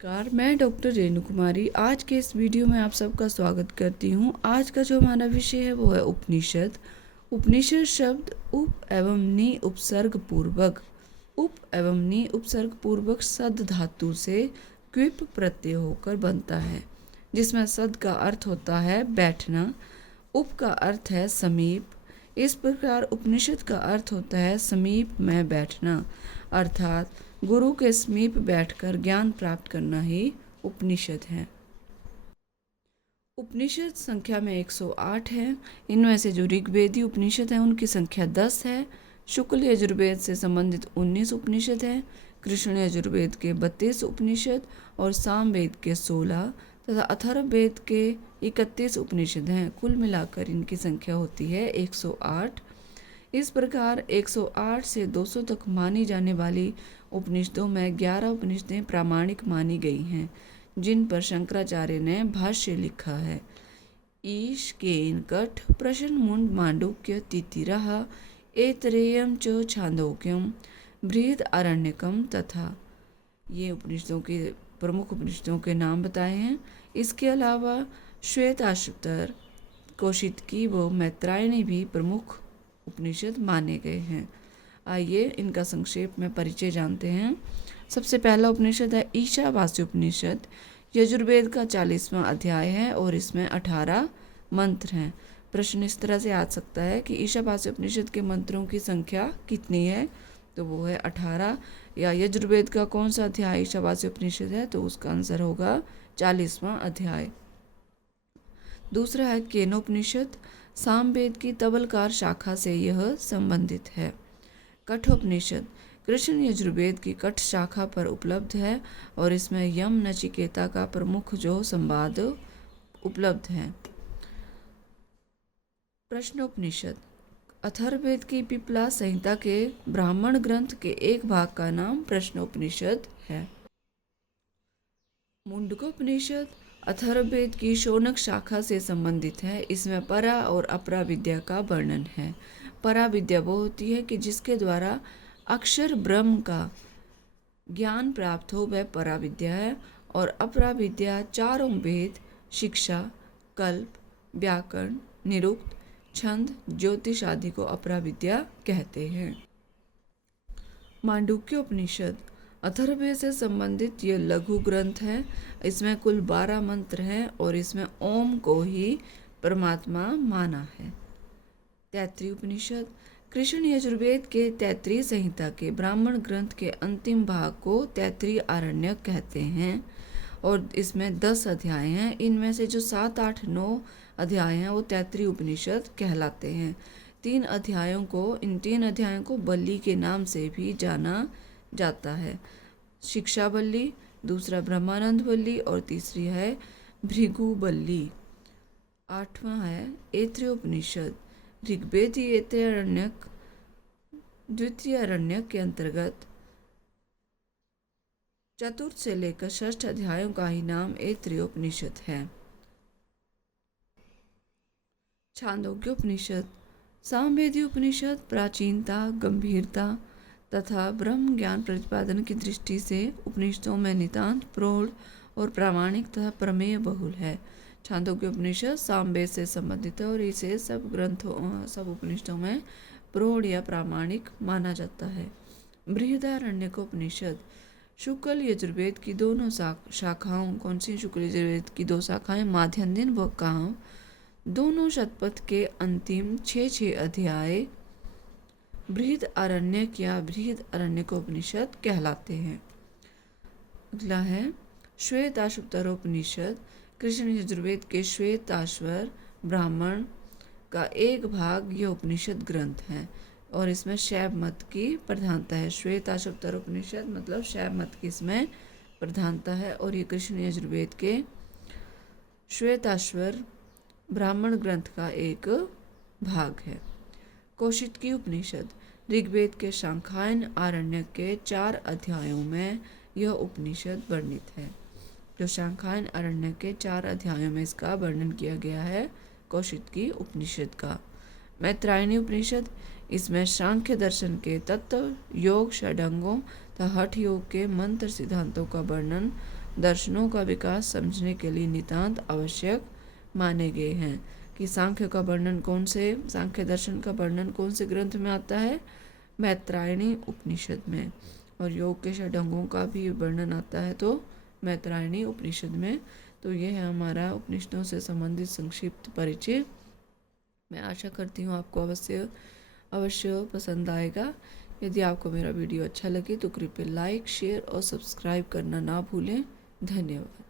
नमस्कार, मैं डॉक्टर रेणु कुमारी। आज के इस वीडियो में आप सबका स्वागत करती हूँ। आज का जो हमारा विषय है वो है उपनिषद। उपनिषद शब्द उप एवं नि उपसर्ग पूर्वक सद धातु से क्विप प्रत्यय होकर बनता है, जिसमें सद का अर्थ होता है बैठना, उप का अर्थ है समीप। इस प्रकार उपनिषद का अर्थ होता है समीप में बैठना, अर्थात गुरु के समीप बैठकर ज्ञान प्राप्त करना ही उपनिषद है। उपनिषद संख्या में 108 है। इनमें से जो ऋग्वेदी उपनिषद है उनकी संख्या 10 है। शुक्ल यजुर्वेद से संबंधित 19 उपनिषद है। कृष्ण यजुर्वेद के 32 उपनिषद और सामवेद के 16 तथा अथर्ववेद के 31 उपनिषद हैं। कुल मिलाकर इनकी संख्या होती है 108। इस प्रकार 108 से 200 तक मानी जाने वाली उपनिषदों में 11 उपनिषदें प्रामाणिक मानी गई हैं, जिन पर शंकराचार्य ने भाष्य लिखा है। ईश केन कठ प्रशन मुंड मांडुक्य तिथिरः एतरेयम च छांदोक्यम बृहद आरण्यकम तथा। ये उपनिषदों के प्रमुख उपनिषदों के नाम बताए हैं। इसके अलावा श्वेताश्वतर, कौशितकी व मैत्रायणी भी प्रमुख उपनिषद माने गए हैं। आइए इनका संक्षेप में परिचय जानते हैं। सबसे पहला उपनिषद है ईशावास्य उपनिषद। यजुर्वेद का 40वां अध्याय है और इसमें 18 मंत्र हैं। प्रश्न इस तरह से आ सकता है कि ईशावास्य उपनिषद के मंत्रों की संख्या कितनी है, तो वो है 18। या यजुर्वेद का कौन सा अध्याय ईशावास्य उपनिषद है, तो उसका आंसर होगा 40वां अध्याय। दूसरा है केनोपनिषद। सामवेद की तबलकार शाखा से यह संबंधित है। कठोपनिषद कृष्ण यजुर्वेद की कठ शाखा पर उपलब्ध है और इसमें यम नचिकेता का प्रमुख जो संवाद उपलब्ध है। प्रश्नोपनिषद अथर्ववेद की पिपला संहिता के ब्राह्मण ग्रंथ के एक भाग का नाम प्रश्नोपनिषद है। मुंडकोपनिषद अथर्ववेद की शौनक शाखा से संबंधित है। इसमें परा और अपरा विद्या का वर्णन है। परा विद्या वो होती है कि जिसके द्वारा अक्षर ब्रह्म का ज्ञान प्राप्त हो, वह परा विद्या है। और अपरा विद्या चारों वेद, शिक्षा, कल्प, व्याकरण, निरुक्त, छंद, ज्योतिष आदि को अपरा विद्या कहते हैं। मांडुक्य उपनिषद अथर्ववेद से संबंधित यह लघु ग्रंथ है। इसमें कुल 12 मंत्र हैं और इसमें ओम को ही परमात्मा माना है। तैत्तिरीय उपनिषद कृष्ण यजुर्वेद के तैत्तिरीय संहिता के ब्राह्मण ग्रंथ के अंतिम भाग को तैत्तिरीय आरण्यक कहते हैं और इसमें 10 अध्याय हैं। इनमें से जो 7, 8, 9 अध्याय हैं वो तैत्तिरीय उपनिषद कहलाते हैं। इन 3 अध्यायों को बल्ली के नाम से भी जाना जाता है। शिक्षा बल्ली, दूसरा ब्रह्मानंद बल्ली और तीसरी है भृगु बल्ली। 8वां है ऐत्रेय उपनिषद। ऋग्वेदी ऐत्रेय अरण्यक द्वितीय अरण्यक के अंतर्गत चतुर्थ से लेकर 6 अध्यायों का ही नाम ऐत्रेय उपनिषद है। छांदोग्य उपनिषद सामवेदी उपनिषद प्राचीनता, गंभीरता तथा ब्रह्म ज्ञान प्रतिपादन की दृष्टि से उपनिषदों में नितांत प्रौढ़ और प्रामाणिक तथा प्रमेय बहुल है। छांदोग्य उपनिषद सामवेद से संबंधित है और इसे सब उपनिषदों में प्रौढ़ या प्रामाणिक माना जाता है। बृहदारण्यकोपनिषद शुक्ल यजुर्वेद की दोनों शाखाओं, कौन सी शुक्ल यजुर्वेद की 2 शाखाएं माध्यन्दिन व काम, दोनों शतपथ के अंतिम 6 अध्याय बृहद आरण्यक या बृहद आरण्यकोपनिषद कहलाते हैं। अगला है श्वेताश्वतरोपनिषद। कृष्ण यजुर्वेद के श्वेताश्वर ब्राह्मण का एक भाग यह उपनिषद ग्रंथ है और इसमें शैव मत की प्रधानता है। श्वेताश्वतरोपनिषद मतलब शैव मत की इसमें प्रधानता है और ये कृष्ण यजुर्वेद के श्वेताश्वर ब्राह्मण ग्रंथ का एक भाग है। कौशितकी उपनिषद ऋग्वेद के शाखायन आरण्यक के 4 अध्यायों में यह उपनिषद वर्णित है। जो शाखायन आरण्यक के 4 अध्यायों में इसका वर्णन किया गया है कौशितकी उपनिषद का। मैत्रायणी उपनिषद इसमें सांख्य दर्शन के तत्व, योग, षडंगों तथा हठ योग के मंत्र सिद्धांतों का वर्णन दर्शनों का विकास समझने के लिए नितांत आवश्यक माने गए हैं। कि सांख्य दर्शन का वर्णन कौन से ग्रंथ में आता है? मैत्रायणी उपनिषद में। और योग के षडंगों का भी वर्णन आता है तो मैत्रायणी उपनिषद में। तो ये है हमारा उपनिषदों से संबंधित संक्षिप्त परिचय। मैं आशा करती हूँ आपको अवश्य पसंद आएगा। यदि आपको मेरा वीडियो अच्छा लगे तो कृपया लाइक, शेयर और सब्सक्राइब करना ना भूलें। धन्यवाद।